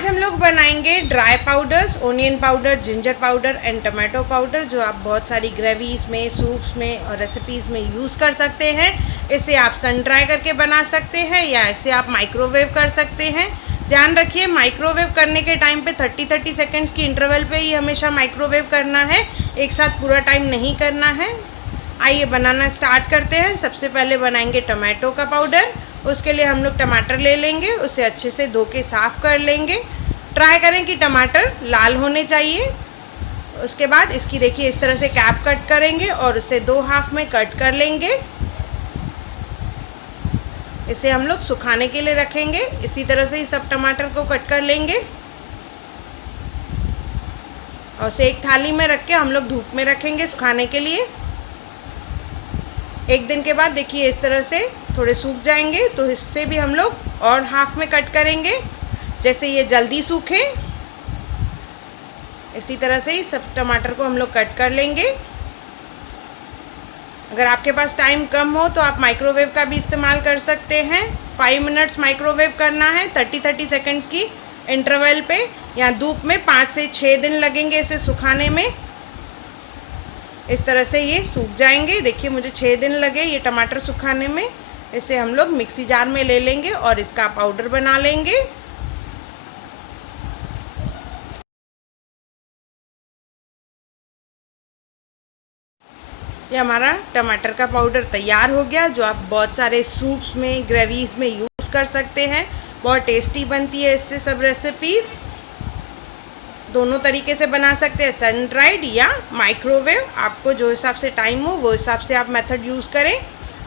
आज हम लोग बनाएंगे dry powders, onion powder, ginger powder and tomato powder, जो आप बहुत सारी ग्रेवीज में, सूप्स में और रेसिपीज़ में यूज़ कर सकते हैं। इसे आप सन ड्राई करके बना सकते हैं या इसे आप माइक्रोवेव कर सकते हैं। ध्यान रखिए, माइक्रोवेव करने के टाइम पे 30-30 सेकेंड्स की इंटरवल पे ही हमेशा माइक्रोवेव करना है, एक साथ पूरा टाइम नहीं करना है। आइए बनाना स्टार्ट करते हैं। सबसे पहले बनाएंगे टमाटो का पाउडर। उसके लिए हम लोग टमाटर ले लेंगे, उसे अच्छे से धो के साफ़ कर लेंगे। ट्राई करें कि टमाटर लाल होने चाहिए। उसके बाद इसकी देखिए इस तरह से कैप कट करेंगे और उसे 2 हाफ में कट कर लेंगे। इसे हम लोग सुखाने के लिए रखेंगे। इसी तरह से ही सब टमाटर को कट कर लेंगे और उसे एक थाली में रख के हम लोग धूप में रखेंगे सुखाने के लिए। एक दिन के बाद देखिए इस तरह से थोड़े सूख जाएंगे, तो इससे भी हम लोग और हाफ में कट करेंगे, जैसे ये जल्दी सूखे। इसी तरह से ही सब टमाटर को हम लोग कट कर लेंगे। अगर आपके पास टाइम कम हो तो आप माइक्रोवेव का भी इस्तेमाल कर सकते हैं। 5 मिनट्स माइक्रोवेव करना है 30-30 सेकेंड्स की इंटरवल पे। या धूप में 5 से 6 दिन लगेंगे इसे सुखाने में। इस तरह से ये सूख जाएंगे। देखिए मुझे 6 दिन लगे ये टमाटर सुखाने में। इसे हम लोग मिक्सी जार में ले लेंगे और इसका पाउडर बना लेंगे। ये हमारा टमाटर का पाउडर तैयार हो गया, जो आप बहुत सारे सूप्स में, ग्रेवीज में यूज़ कर सकते हैं। बहुत टेस्टी बनती है इससे सब रेसिपीज़। दोनों तरीके से बना सकते हैं, सन ड्राइड या माइक्रोवेव। आपको जो हिसाब से टाइम हो वो हिसाब से आप मेथड यूज़ करें।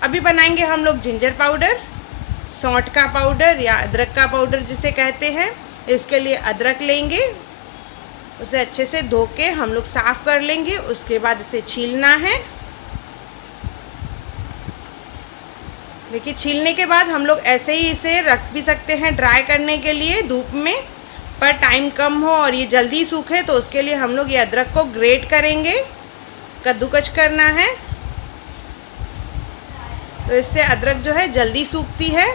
अभी बनाएंगे हम लोग जिंजर पाउडर, सौंठ का पाउडर या अदरक का पाउडर जिसे कहते हैं। इसके लिए अदरक लेंगे, उसे अच्छे से धो के हम लोग साफ़ कर लेंगे। उसके बाद इसे छीलना है। देखिए छीलने के बाद हम लोग ऐसे ही इसे रख भी सकते हैं ड्राई करने के लिए धूप में, पर टाइम कम हो और ये जल्दी सूखे तो उसके लिए हम लोग ये अदरक को ग्रेट करेंगे, कद्दूकस करना है। तो इससे अदरक जो है जल्दी सूखती है।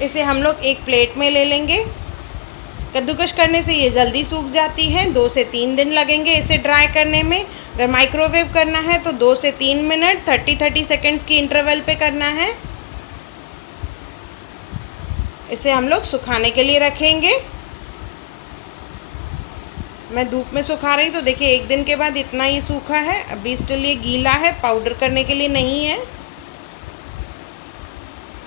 इसे हम लोग एक प्लेट में ले लेंगे। कद्दूकस करने से ये जल्दी सूख जाती है। 2 से 3 दिन लगेंगे इसे ड्राई करने में। अगर माइक्रोवेव करना है तो 2 से 3 मिनट 30-30 सेकेंड्स की इंटरवल पे करना है। इसे हम लोग सुखाने के लिए रखेंगे। मैं धूप में सुखा रही तो देखिए 1 दिन के बाद इतना ही सूखा है। अभी स्टिल ये गीला है, पाउडर करने के लिए नहीं है।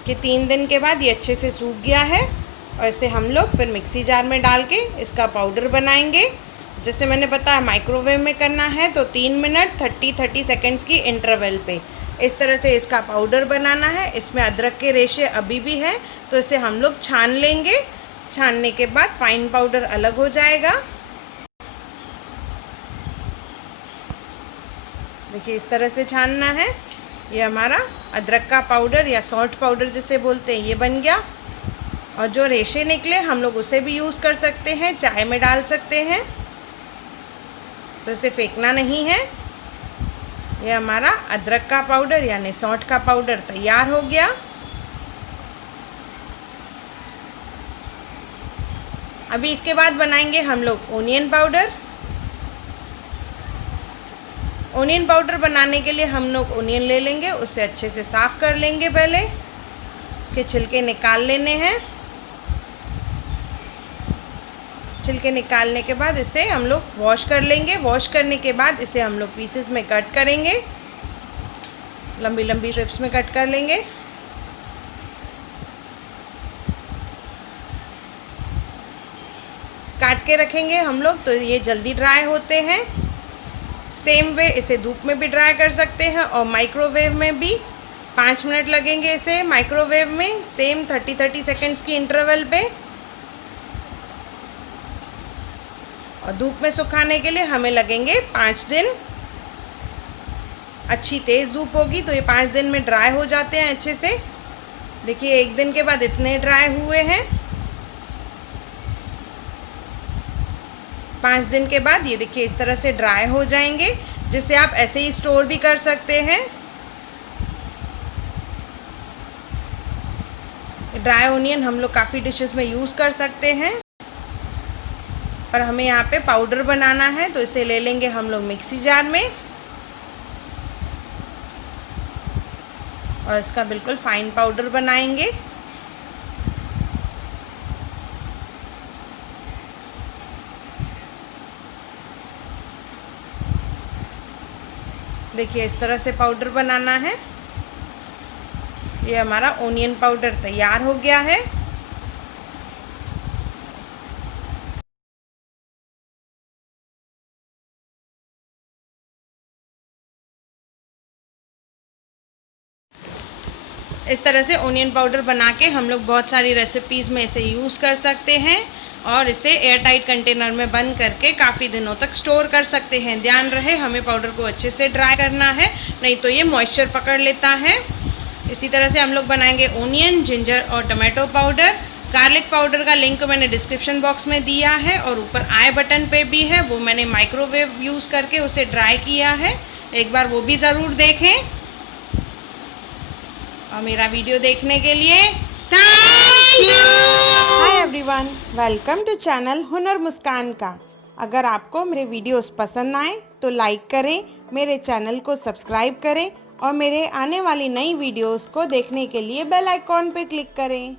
कि 3 दिन के बाद ये अच्छे से सूख गया है और इसे हम लोग फिर मिक्सी जार में डाल के इसका पाउडर बनाएंगे। जैसे मैंने बताया माइक्रोवेव में करना है तो 3 मिनट 30-30 सेकेंड्स की इंटरवल पे इस तरह से इसका पाउडर बनाना है। इसमें अदरक के रेशे अभी भी हैं तो इसे हम लोग छान लेंगे। छानने के बाद फाइन पाउडर अलग हो जाएगा। देखिए इस तरह से छानना है। ये हमारा अदरक का पाउडर या सौंठ पाउडर जिसे बोलते हैं ये बन गया। और जो रेशे निकले हम लोग उसे भी यूज़ कर सकते हैं, चाय में डाल सकते हैं, तो इसे फेंकना नहीं है। ये हमारा अदरक का पाउडर यानी सौंठ का पाउडर तैयार हो गया। अभी इसके बाद बनाएंगे हम लोग ओनियन पाउडर। ओनियन पाउडर बनाने के लिए हम लोग ओनियन ले लेंगे, उसे अच्छे से साफ़ कर लेंगे। पहले उसके छिलके निकाल लेने हैं। छिलके निकालने के बाद इसे हम लोग वॉश कर लेंगे। वॉश करने के बाद इसे हम लोग पीसेस में कट करेंगे, लंबी लंबी स्ट्रिप्स में कट कर लेंगे। काट के रखेंगे हम लोग तो ये जल्दी ड्राई होते हैं। सेम वे इसे धूप में भी ड्राई कर सकते हैं और माइक्रोवेव में भी 5 मिनट लगेंगे इसे माइक्रोवेव में, सेम 30-30 सेकेंड्स की इंटरवल पे। और धूप में सुखाने के लिए हमें लगेंगे 5 दिन। अच्छी तेज़ धूप होगी तो ये 5 दिन में ड्राई हो जाते हैं अच्छे से। देखिए 1 दिन के बाद इतने ड्राई हुए हैं। 5 दिन के बाद ये देखिए इस तरह से ड्राई हो जाएंगे, जिसे आप ऐसे ही स्टोर भी कर सकते हैं। ड्राई ओनियन हम लोग काफ़ी डिशेस में यूज़ कर सकते हैं, और हमें यहाँ पे पाउडर बनाना है, तो इसे ले लेंगे हम लोग मिक्सी जार में और इसका बिल्कुल फाइन पाउडर बनाएंगे। देखिए इस तरह से पाउडर बनाना है। ये हमारा ओनियन पाउडर तैयार हो गया है। इस तरह से ओनियन पाउडर बना के हम लोग बहुत सारी रेसिपीज़ में इसे यूज़ कर सकते हैं और इसे एयर टाइट कंटेनर में बंद करके काफ़ी दिनों तक स्टोर कर सकते हैं। ध्यान रहे हमें पाउडर को अच्छे से ड्राई करना है, नहीं तो ये मॉइस्चर पकड़ लेता है। इसी तरह से हम लोग बनाएंगे ओनियन, जिंजर और टमाटो पाउडर। गार्लिक पाउडर का लिंक मैंने डिस्क्रिप्शन बॉक्स में दिया है और ऊपर आई बटन पे भी है, वो मैंने माइक्रोवेव यूज़ करके उसे ड्राई किया है, एक बार वो भी ज़रूर देखें। और मेरा वीडियो देखने के लिए thank you. Hi everyone, welcome to channel Hunar Muskaan का। अगर आपको मेरे वीडियोस पसंद आए तो लाइक करें, मेरे चैनल को सब्सक्राइब करें और मेरे आने वाली नई वीडियोस को देखने के लिए बेल आइकॉन पे क्लिक करें।